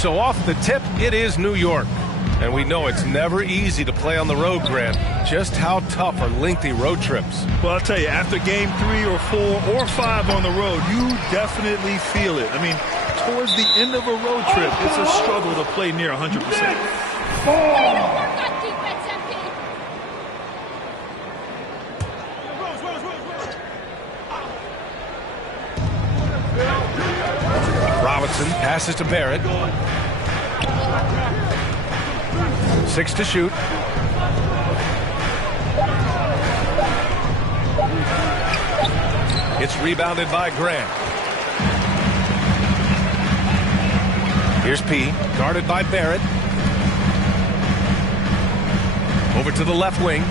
So off the tip, it is New York. And we know it's never easy to play on the road, Grant. Just how tough are lengthy road trips? Well, I'll tell you, after game 3 or 4 or 5 on the road, you definitely feel it. I mean, towards the end of a road trip, it's a struggle to play near 100%. Robinson passes to Barrett. 6 to shoot. It's rebounded by Grant. Here's P, guarded by Barrett. Over to the left wing.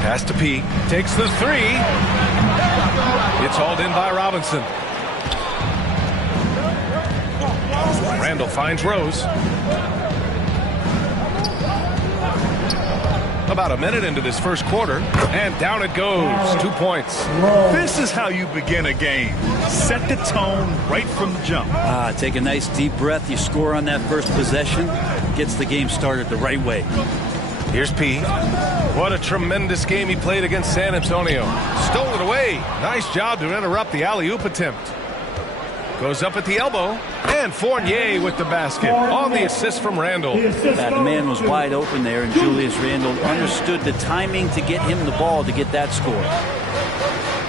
Pass to P, takes the 3. It's hauled in by Robinson. Randall finds Rose. About a minute into this first quarter, and down it goes. 2 points. This is how you begin a game. Set the tone right from the jump. Take a nice deep breath. You score on that first possession. Gets the game started the right way. Here's P. What a tremendous game he played against San Antonio. Stole it away. Nice job to interrupt the alley-oop attempt. Goes up at the elbow, and Fournier with the basket on the assist from Randall. The man was wide open there, and Julius Randle understood the timing to get him the ball to get that score.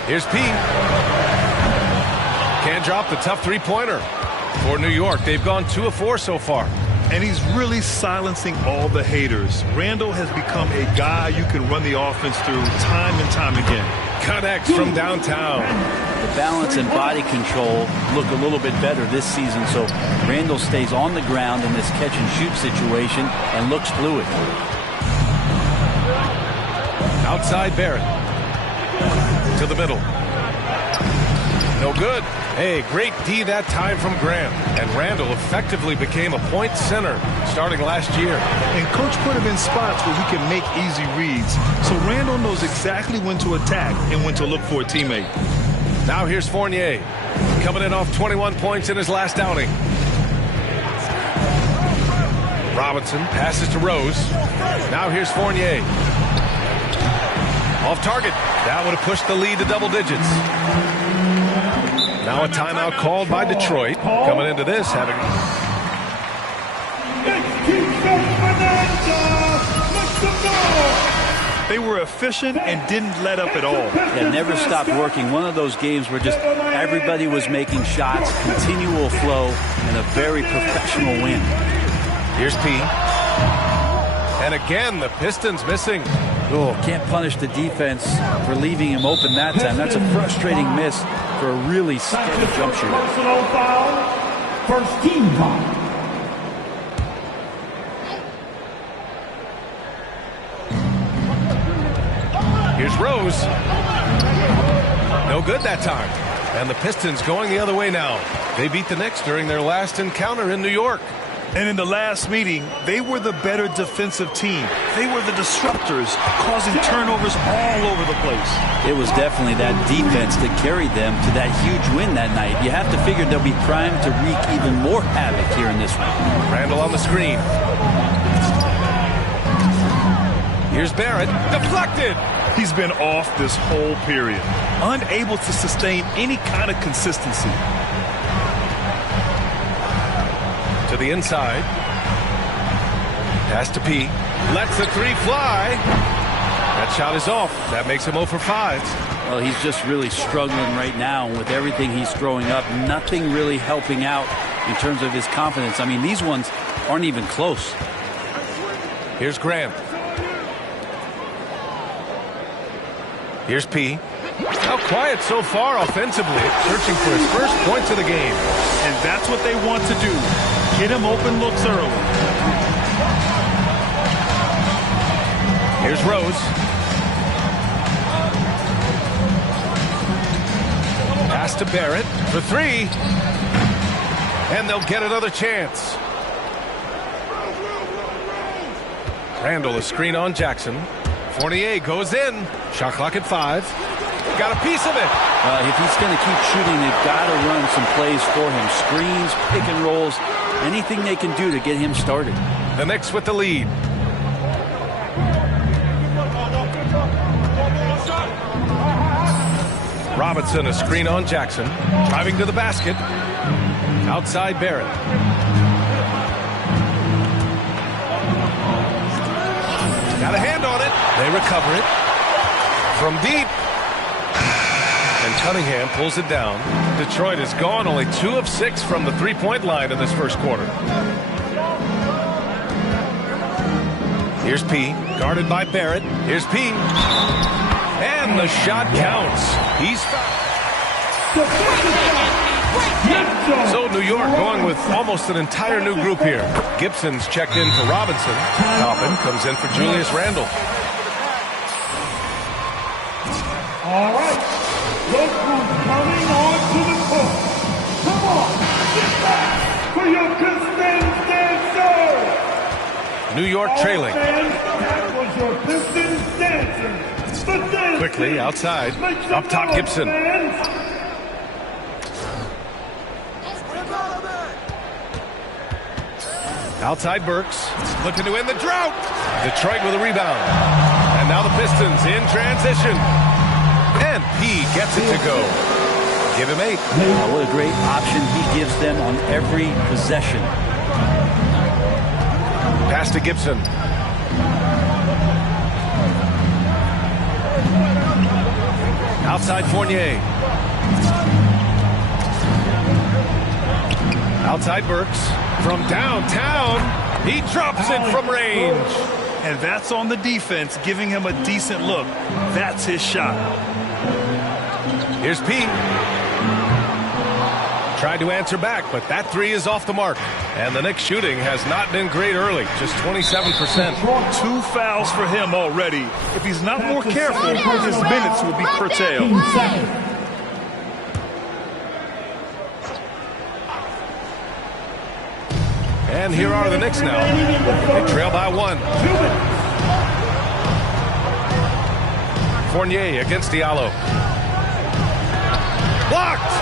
Here's P. Can't drop the tough three-pointer. For New York, they've gone 2 of 4 so far. And he's really silencing all the haters. Randall has become a guy you can run the offense through time and time again. Connects from downtown. The balance and body control look a little bit better this season, so Randall stays on the ground in this catch-and-shoot situation and looks fluid. Outside Barrett. To the middle. No good. Hey, great D that time from Grant. And Randall effectively became a point center starting last year. And Coach put him in spots where he can make easy reads. So Randall knows exactly when to attack and when to look for a teammate. Now here's Fournier. Coming in off 21 points in his last outing. Robinson passes to Rose. Now here's Fournier. Off target. That would have pushed the lead to double digits. Now a timeout called by Detroit. Coming into this, having... They were efficient and didn't let up at all. Yeah, never stopped working. One of those games where just everybody was making shots, continual flow, and a very professional win. Here's P. And again, the Pistons missing. Oh, can't punish the defense for leaving him open that time. That's a frustrating miss for a really steady jump shooter. Personal foul. First team foul. Here's Rose. No good that time. And the Pistons going the other way now. They beat the Knicks during their last encounter in New York. And in the last meeting, they were the better defensive team. They were the disruptors, causing turnovers all over the place. It was definitely that defense that carried them to that huge win that night. You have to figure they'll be primed to wreak even more havoc here in this one. Randall on the screen. Here's Barrett. Deflected. He's been off this whole period, unable to sustain any kind of consistency. To the inside. Pass to P. Lets the 3 fly. That shot is off. That makes him 0 for 5. Well, he's just really struggling right now with everything he's throwing up. Nothing really helping out in terms of his confidence. I mean, these ones aren't even close. Here's Grant. Here's P. How quiet so far offensively. Searching for his first points of the game. And that's what they want to do. Get him open looks early. Here's Rose. Pass to Barrett for 3. And they'll get another chance. Randall a screen on Jackson. Fournier goes in. Shot clock at 5. Got a piece of it. If he's going to keep shooting, they've got to run some plays for him. Screens, pick and rolls. Anything they can do to get him started. The Knicks with the lead. Robinson, a screen on Jackson. Driving to the basket. Outside Barrett. Got a hand on it. They recover it. From deep. And Cunningham pulls it down. Detroit is gone. Only 2 of 6 from the three-point line in this first quarter. Here's P. Guarded by Barrett. Here's P. And the shot counts. He's fouled. So New York going with almost an entire new group here. Gibson's checked in for Robinson. Toppin comes in for Julius Randle. All right. Look who's coming on to the court. Come on, get back for your Pistons dancer. New York trailing. That was your Pistons dancer. Quickly outside. Up top Gibson. Outside Burks. Looking to end the drought. Detroit with a rebound. And now the Pistons in transition. And P gets it to go. Give him 8. Oh, what a great option he gives them on every possession. Pass to Gibson. Outside Fournier. Outside Burks. From downtown, he drops it from range. And that's on the defense, giving him a decent look. That's his shot. Here's P. Tried to answer back, but that 3 is off the mark. And the Knicks shooting has not been great early, just 27%. 2 fouls for him already. If he's not more careful, his minutes will be curtailed. And here are the Knicks now. They trail by 1. Fournier against Diallo. Blocked!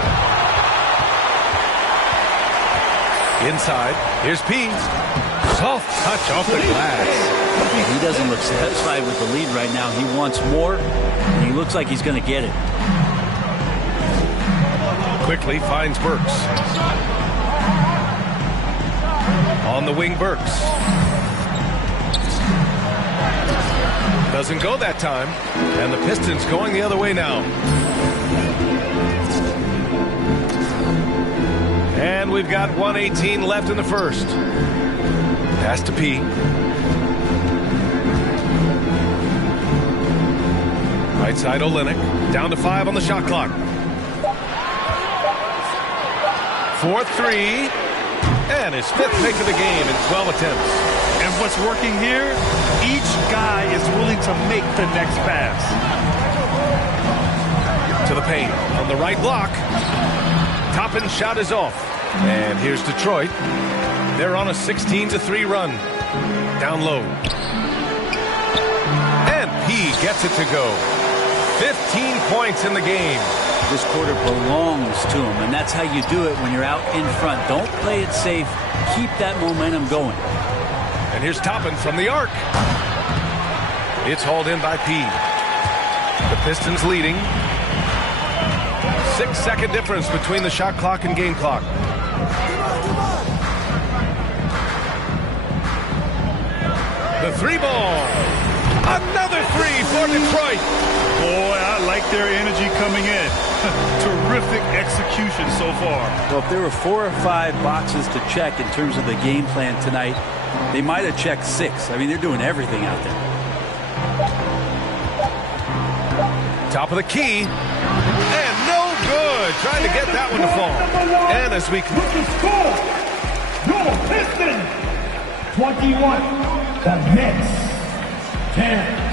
Inside, here's P. Soft touch off the glass. He doesn't look satisfied with the lead right now. He wants more, and he looks like he's going to get it. Quickly finds Burks. On the wing, Burks. Doesn't go that time. And the Pistons going the other way now. And we've got 1:18 left in the first. Pass to P. Right side Olynyk. Down to 5 on the shot clock. 4-3. And his 5th make of the game in 12 attempts. And what's working here? Each guy is willing to make the next pass. To the paint. On the right block. Toppin's shot is off. And here's Detroit. They're on a 16-3 run. Down low. And P gets it to go. 15 points in the game. This quarter belongs to him, and that's how you do it when you're out in front. Don't play it safe. Keep that momentum going. And here's Toppin from the arc. It's hauled in by P. The Pistons leading. 6-second difference between the shot clock and game clock. The 3 ball. Another 3 for Detroit. Boy, I like their energy coming in. Terrific execution so far. Well, if there were 4 or 5 boxes to check in terms of the game plan tonight, they might have checked 6. I mean, they're doing everything out there. Top of the key. And no good. Trying to get that one to fall. And as we... With the score, your Pistons 21, the Knicks 10.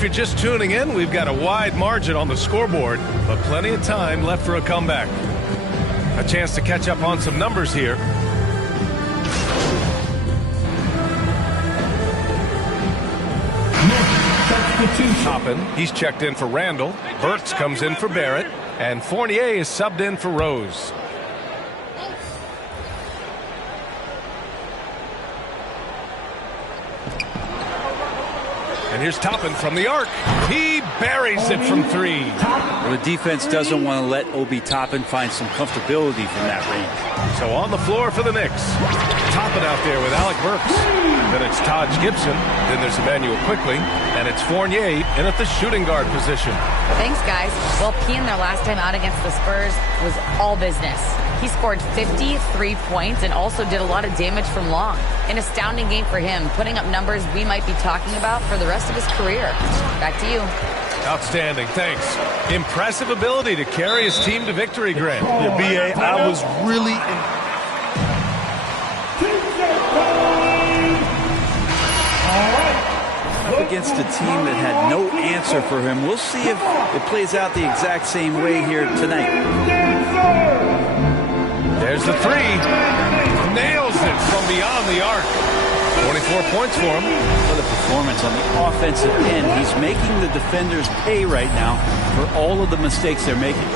If you're just tuning in, we've got a wide margin on the scoreboard, but plenty of time left for a comeback. A chance to catch up on some numbers here. Toppin, he's checked in for Randall. Burks comes in for Barrett. And Fournier is subbed in for Rose. And here's Toppin from the arc. He buries it from 3. Well, the defense doesn't want to let Obi Toppin find some comfortability from that range. So on the floor for the Knicks. Toppin out there with Alec Burks. Then it's Taj Gibson. Then there's Emmanuel Quickley. And it's Fournier in at the shooting guard position. Thanks, guys. Well, Pean, their last time out against the Spurs was all business. He scored 53 points and also did a lot of damage from long. An astounding game for him, putting up numbers we might be talking about for the rest of his career. Back to you. Outstanding, thanks. Impressive ability to carry his team to victory, Grant. Yeah, B.A., I was really... Up against a team that had no answer for him. We'll see if it plays out the exact same way here tonight. There's the 3. Nails it from beyond the arc. 24 points for him. What a performance on the offensive end. He's making the defenders pay right now for all of the mistakes they're making.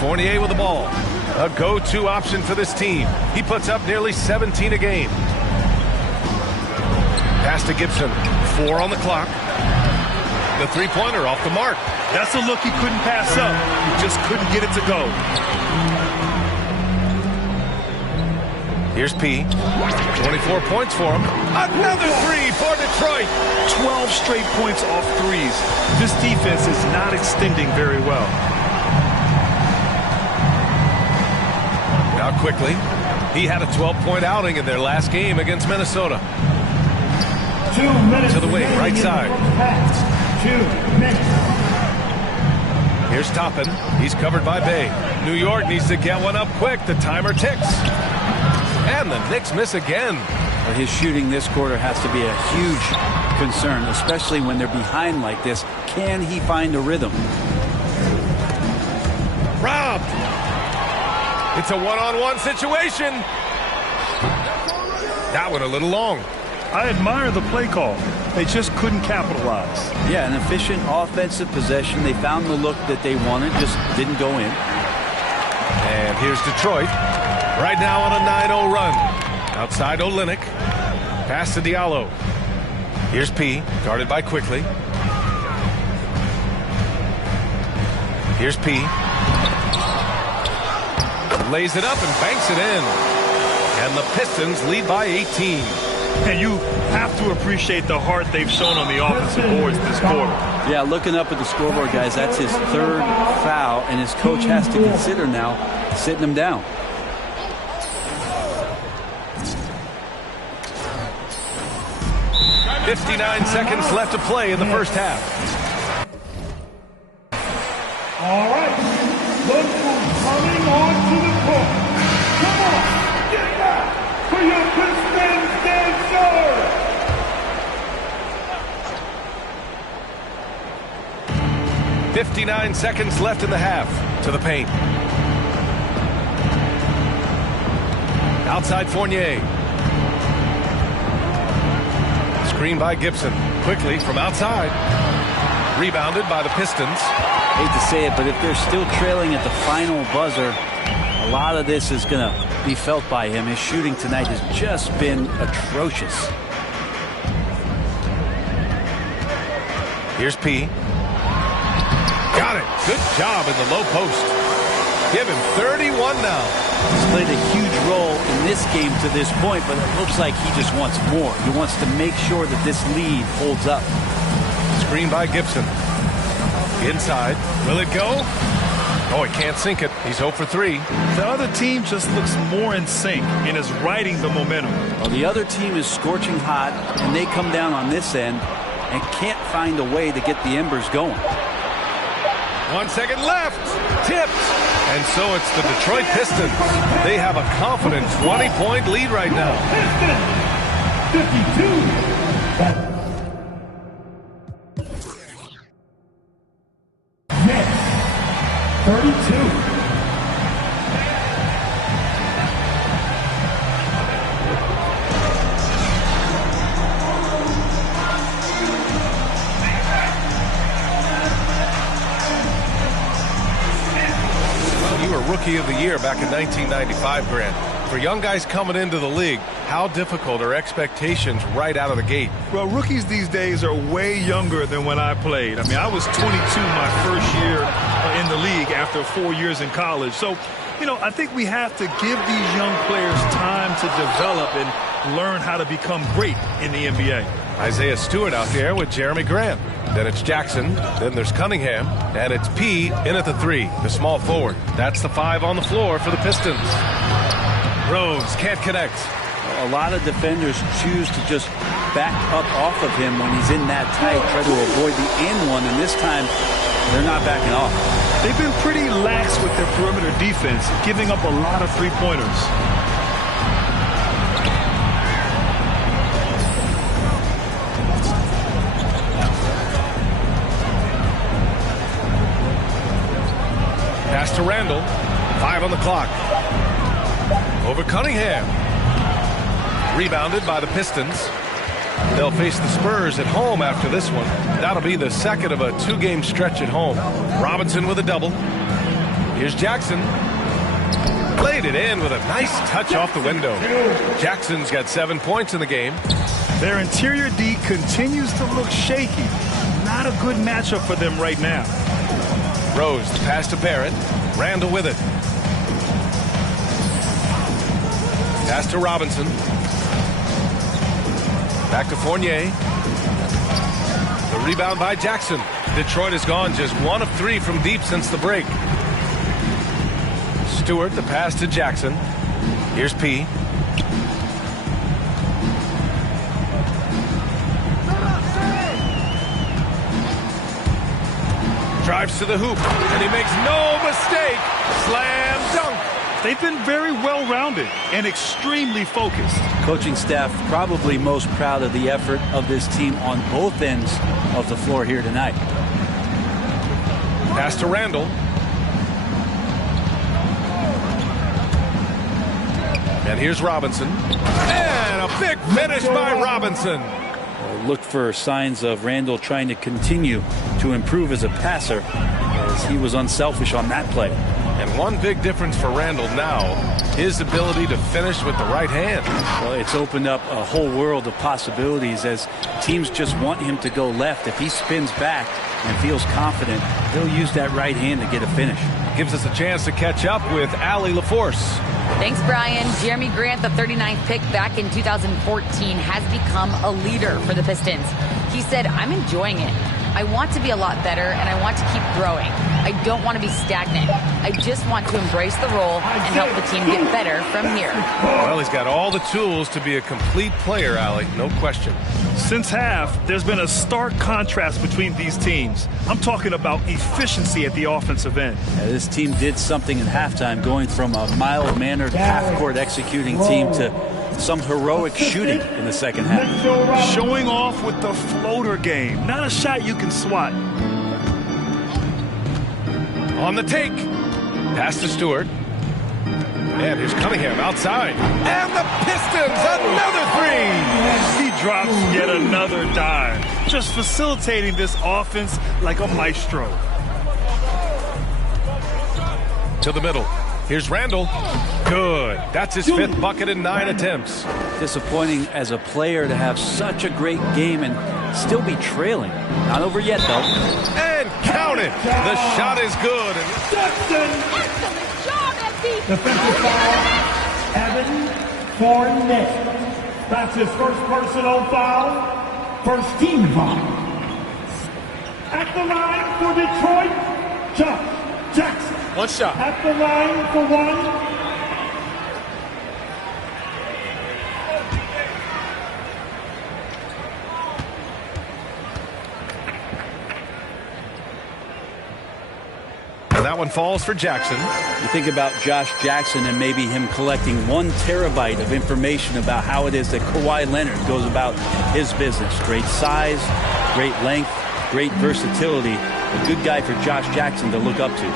Fournier with the ball. A go-to option for this team. He puts up nearly 17 a game. Pass to Gibson. 4 on the clock. The three-pointer off the mark. That's a look he couldn't pass up. He just couldn't get it to go. Here's P. 24 points for him. Another 3 for Detroit. 12 straight points off threes. This defense is not extending very well. Now quickly. He had a 12-point outing in their last game against Minnesota. 2 minutes to the wing, right side. 2 minutes. Here's Toppin. He's covered by Bay. New York needs to get one up quick. The timer ticks. And the Knicks miss again. Well, his shooting this quarter has to be a huge concern, especially when they're behind like this. Can he find a rhythm? Robbed. It's a one-on-one situation. That one a little long. I admire the play call. They just couldn't capitalize. Yeah, an efficient offensive possession. They found the look that they wanted, just didn't go in. And here's Detroit. Right now on a 9-0 run. Outside Olynyk. Pass to Diallo. Here's P. Guarded by Quickley. Here's P. Lays it up and banks it in. And the Pistons lead by 18. And you have to appreciate the heart they've shown on the offensive boards this quarter. Yeah, looking up at the scoreboard, guys, that's his 3rd foul, and his coach has to consider now sitting him down. .59 seconds left to play in the first half. All right, look who's coming onto the court. Come on, get back for your Pistons dancer. 59 seconds left in the half. To the paint. Outside Fournier. Screen by Gibson. Quickly from outside. Rebounded by the Pistons. Hate to say it, but if they're still trailing at the final buzzer, a lot of this is going to be felt by him. His shooting tonight has just been atrocious. Here's P. Got it. Good job in the low post. Give him 31 now. He's played a huge role in this game to this point, but it looks like he just wants more. He wants to make sure that this lead holds up. Screen by Gibson. Inside. Will it go? Oh, he can't sink it. He's 0 for 3. The other team just looks more in sync and is riding the momentum. Well, the other team is scorching hot, and they come down on this end and can't find a way to get the embers going. 1 second left. Tipped. And so it's the Detroit Pistons. They have a confident 20-point lead right now. 52. Next, 32. You were Rookie of the Year back in 1995, Grant. For young guys coming into the league, how difficult are expectations right out of the gate? Well, rookies these days are way younger than when I played. I mean, I was 22 my first year in the league after 4 years in college. So, you know, I think we have to give these young players time to develop and learn how to become great in the NBA. Isaiah Stewart out there with Jeremy Grant. Then it's Jackson. Then there's Cunningham. And it's P in at the 3, the small forward. That's the 5 on the floor for the Pistons. Rose can't connect. A lot of defenders choose to just back up off of him when he's in that tight, try to avoid the and one, and this time they're not backing off. They've been pretty lax with their perimeter defense, giving up a lot of three-pointers. Pass to Randall. 5 on the clock. Over Cunningham. Rebounded by the Pistons. They'll face the Spurs at home after this one. That'll be the second of a 2-game stretch at home. Robinson with a double. Here's Jackson. Played it in with a nice touch off the window. Jackson's got 7 points in the game. Their interior D continues to look shaky. Not a good matchup for them right now. Rose, the pass to Barrett. Randall with it. Pass to Robinson. Back to Fournier. The rebound by Jackson. Detroit has gone just 1 of 3 from deep since the break. Stewart, the pass to Jackson. Here's P. Drives to the hoop, and he makes no mistake. Slam dunk. They've been very well-rounded and extremely focused. Coaching staff probably most proud of the effort of this team on both ends of the floor here tonight. Pass to Randall. And here's Robinson. And a big finish by Robinson. Look for signs of Randall trying to continue to improve as a passer, as he was unselfish on that play. And one big difference for Randall now, his ability to finish with the right hand. Well, it's opened up a whole world of possibilities as teams just want him to go left. If he spins back and feels confident, he'll use that right hand to get a finish. Gives us a chance to catch up with Allie LaForce. Thanks, Brian. Jeremy Grant, the 39th pick back in 2014, has become a leader for the Pistons. He said, "I'm enjoying it. I want to be a lot better, and I want to keep growing. I don't want to be stagnant. I just want to embrace the role and help the team get better from here." Well, he's got all the tools to be a complete player, Allie. No question. Since half, there's been a stark contrast between these teams. I'm talking about efficiency at the offensive end. This team did something in halftime, going from a mild-mannered half-court executing team to some heroic shooting in the second half. Showing off with the floater game. Not a shot you can swat. On the take. Pass to Stewart. And here's Cunningham outside. And the Pistons, another 3. He drops yet another dive. Just facilitating this offense like a maestro. To the middle. Here's Randall. Good. That's his 5th bucket in 9 attempts. Disappointing as a player to have such a great game and still be trailing. Not over yet, though. And count it. The shot is good. Jackson. Excellent job, FD. Defensive foul, Evan Fournier. That's his first personal foul, first team foul. At the line for Detroit, Josh Jackson. One shot. At the line for 1. that one falls for Jackson. You think about Josh Jackson and maybe him collecting 1 terabyte of information about how it is that Kawhi Leonard goes about his business. Great size, great length, great versatility. A good guy for Josh Jackson to look up to.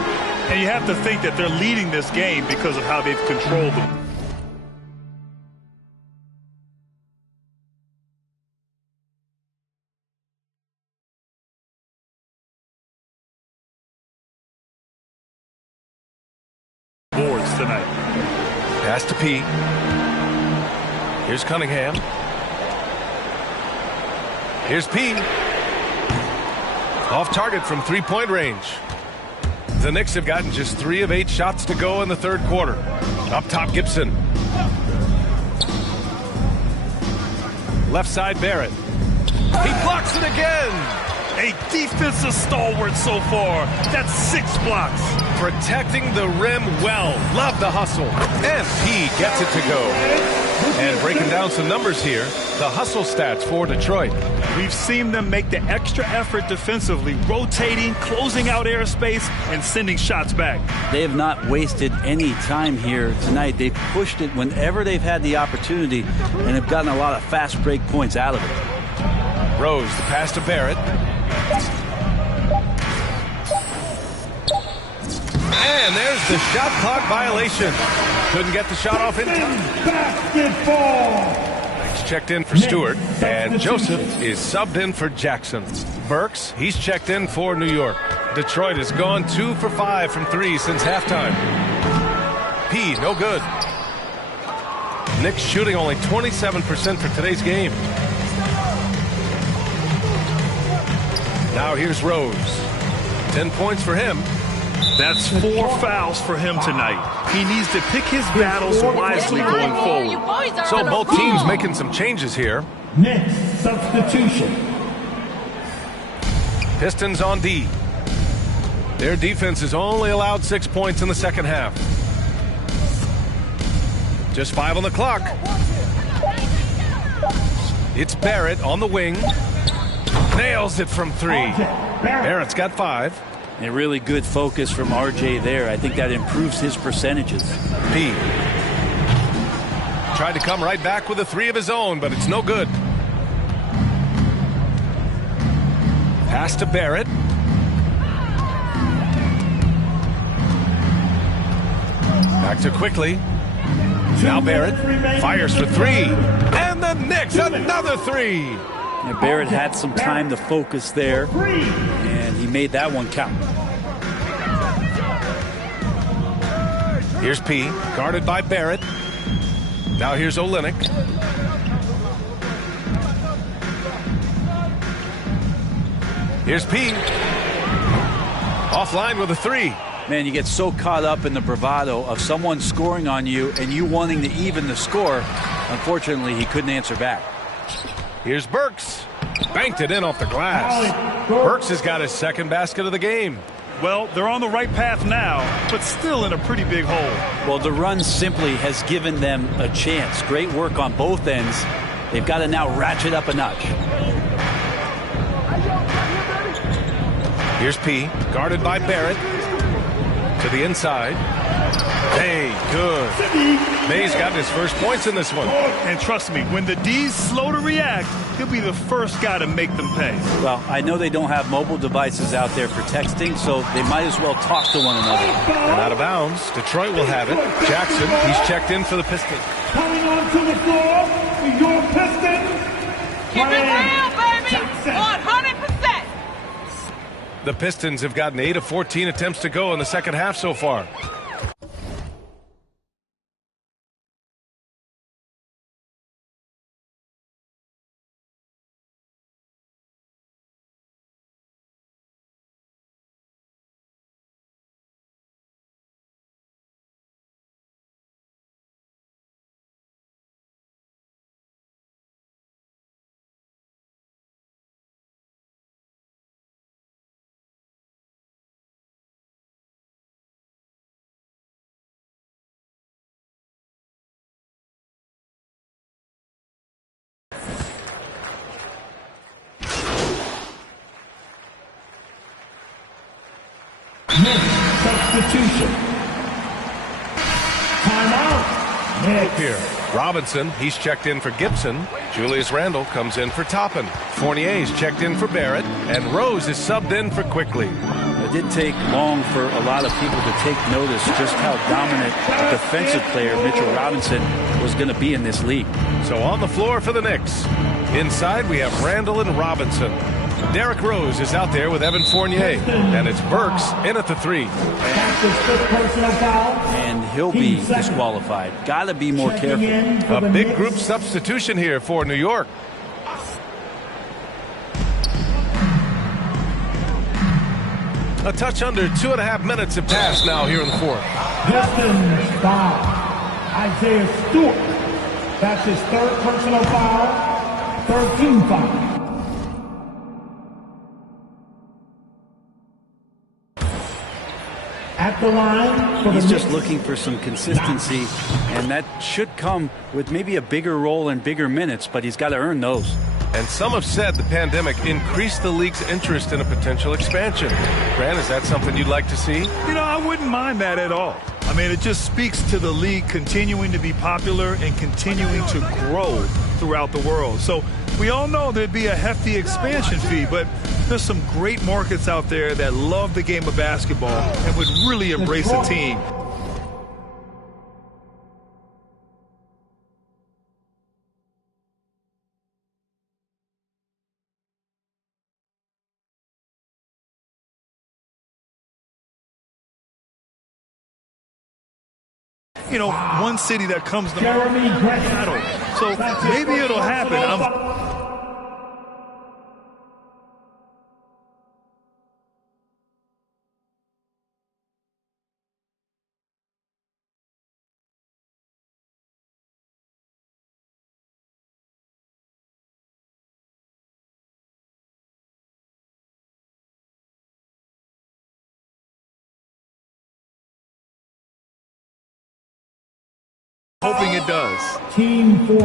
And you have to think that they're leading this game because of how they've controlled them. Boards tonight. Pass to P. Here's Cunningham. Here's P. Off target from 3-point range. The Knicks have gotten just 3 of 8 shots to go in the third quarter. Up top, Gibson. Left side, Barrett. He blocks it again. A defensive stalwart so far. That's 6 blocks. Protecting the rim well. Love the hustle. And P gets it to go. And breaking down some numbers here, the hustle stats for Detroit. We've seen them make the extra effort defensively, rotating, closing out airspace, and sending shots back. They have not wasted any time here tonight. They've pushed it whenever they've had the opportunity and have gotten a lot of fast break points out of it. Rose, the pass to Barrett. And there's the shot clock violation. Couldn't get the shot off in time. Basketball. He's checked in for Stewart, and Joseph is subbed in for Jackson. Burks, he's checked in for New York. Detroit has gone 2 for 5 from 3 since halftime. P, no good. Knicks shooting only 27% for today's game. Now here's Rose. 10 points for him. That's 4 fouls for him tonight. He needs to pick his battles wisely going forward. So both teams making some changes here. Next substitution. Pistons on D. Their defense has only allowed 6 points in the second half. Just 5 on the clock. It's Barrett on the wing. Nails it from 3. Barrett's got 5. A really good focus from RJ there. I think that improves his percentages. P. Tried to come right back with a 3 of his own, but it's no good. Pass to Barrett. Back to Quickly. Now Barrett fires for 3. And the Knicks, another 3. And Barrett had some time to focus there, and he made that one count. Here's P, guarded by Barrett. Now here's Olynyk. Here's P. Offline with a 3. Man, you get so caught up in the bravado of someone scoring on you and you wanting to even the score. Unfortunately, he couldn't answer back. Here's Burks. Banked it in off the glass. Burks has got his second basket of the game. Well, they're on the right path now, but still in a pretty big hole. Well, the run simply has given them a chance. Great work on both ends. They've got to now ratchet up a notch. Here's P, guarded by Barrett. To the inside. Hey, good. May's got his first points in this one. And trust me, when the D's slow to react, he'll be the first guy to make them pay. Well, I know they don't have mobile devices out there for texting, so they might as well talk to one another. And out of bounds. Detroit will have it. Jackson, he's checked in for the Pistons. Coming onto the floor for your Pistons. Keep it real, baby. 100%. The Pistons have gotten 8 of 14 attempts to go in the second half so far. Substitution. Timeout. Knicks. Here, Robinson, he's checked in for Gibson. Julius Randle comes in for Toppin. Fournier's checked in for Barrett. And Rose is subbed in for Quickly. It didn't take long for a lot of people to take notice just how dominant a defensive player Mitchell Robinson was going to be in this league. So on the floor for the Knicks. Inside, we have Randle and Robinson. Derrick Rose is out there with Evan Fournier. And it's Burks in at the 3. That's his fifth personal foul. And he'll be disqualified. Got to be more careful. A big group substitution here for New York. A touch under 2.5 minutes have passed now here in the 4th. Pistons foul. Isaiah Stewart. That's his third personal foul. 13 foul. At the line for He's the just Knicks. looking for some consistency, and that should come with maybe a bigger role and bigger minutes, but he's got to earn those. And some have said the pandemic increased the league's interest in a potential expansion. Grant, is that something you'd like to see? You know, I wouldn't mind that at all. I mean, it just speaks to the league continuing to be popular and continuing to grow throughout the world. So we all know there'd be a hefty expansion fee, but there's some great markets out there that love the game of basketball and would really embrace a team. You know, one city that comes to Jeremy Grant. So maybe it'll happen. Hoping it does. Team 4.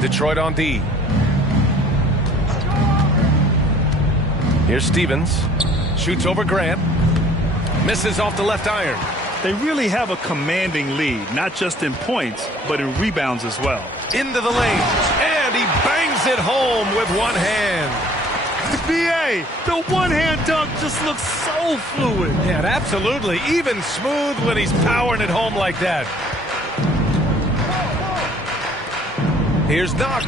Detroit on D. Here's Stevens. Shoots over Grant. Misses off the left iron. They really have a commanding lead, not just in points, but in rebounds as well. Into the lane. And he bangs it home with one hand. BA, the one-hand dunk just looks so fluid. Yeah, absolutely. Even smooth when he's powering it home like that. Here's Knox.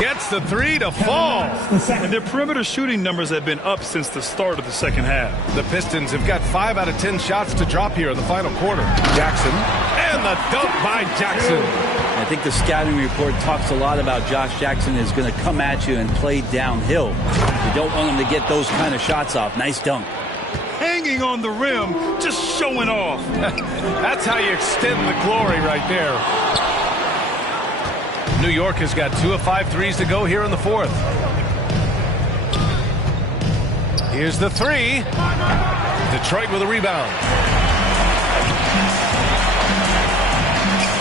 Gets the 3 to fall. And their perimeter shooting numbers have been up since the start of the second half. The Pistons have got 5 out of 10 shots to drop here in the final quarter. Jackson. And the dunk by Jackson. I think the scouting report talks a lot about Josh Jackson is going to come at you and play downhill. You don't want him to get those kind of shots off. Nice dunk. Hanging on the rim, just showing off. That's how you extend the glory right there. New York has got 2 of 5 threes to go here in the 4th. Here's the 3. Detroit with a rebound.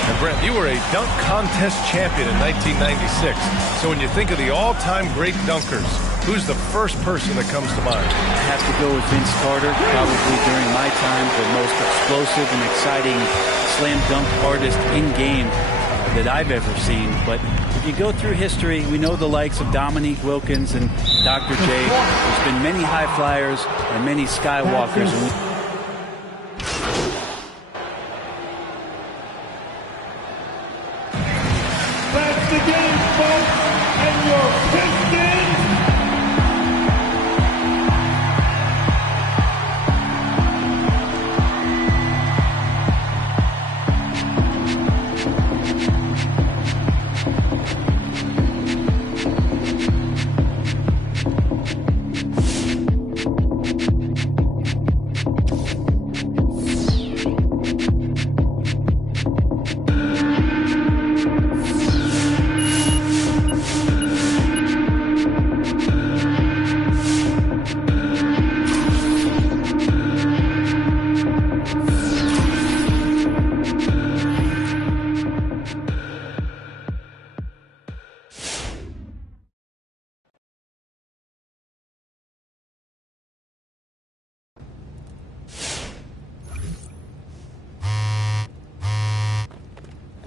And Brent, you were a dunk contest champion in 1996. So when you think of the all-time great dunkers, who's the first person that comes to mind? I have to go with Vince Carter, probably during my time, the most explosive and exciting slam dunk artist in game that I've ever seen. But if you go through history, we know the likes of Dominique Wilkins and Dr. J. There's been many high flyers and many skywalkers. That's the game, folks. And your Pistons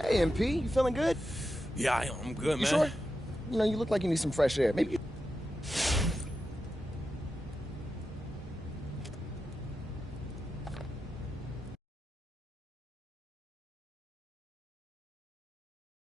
Hey, MP, you feeling good? Yeah, I'm good, man. You sure? You know, you look like you need some fresh air. Maybe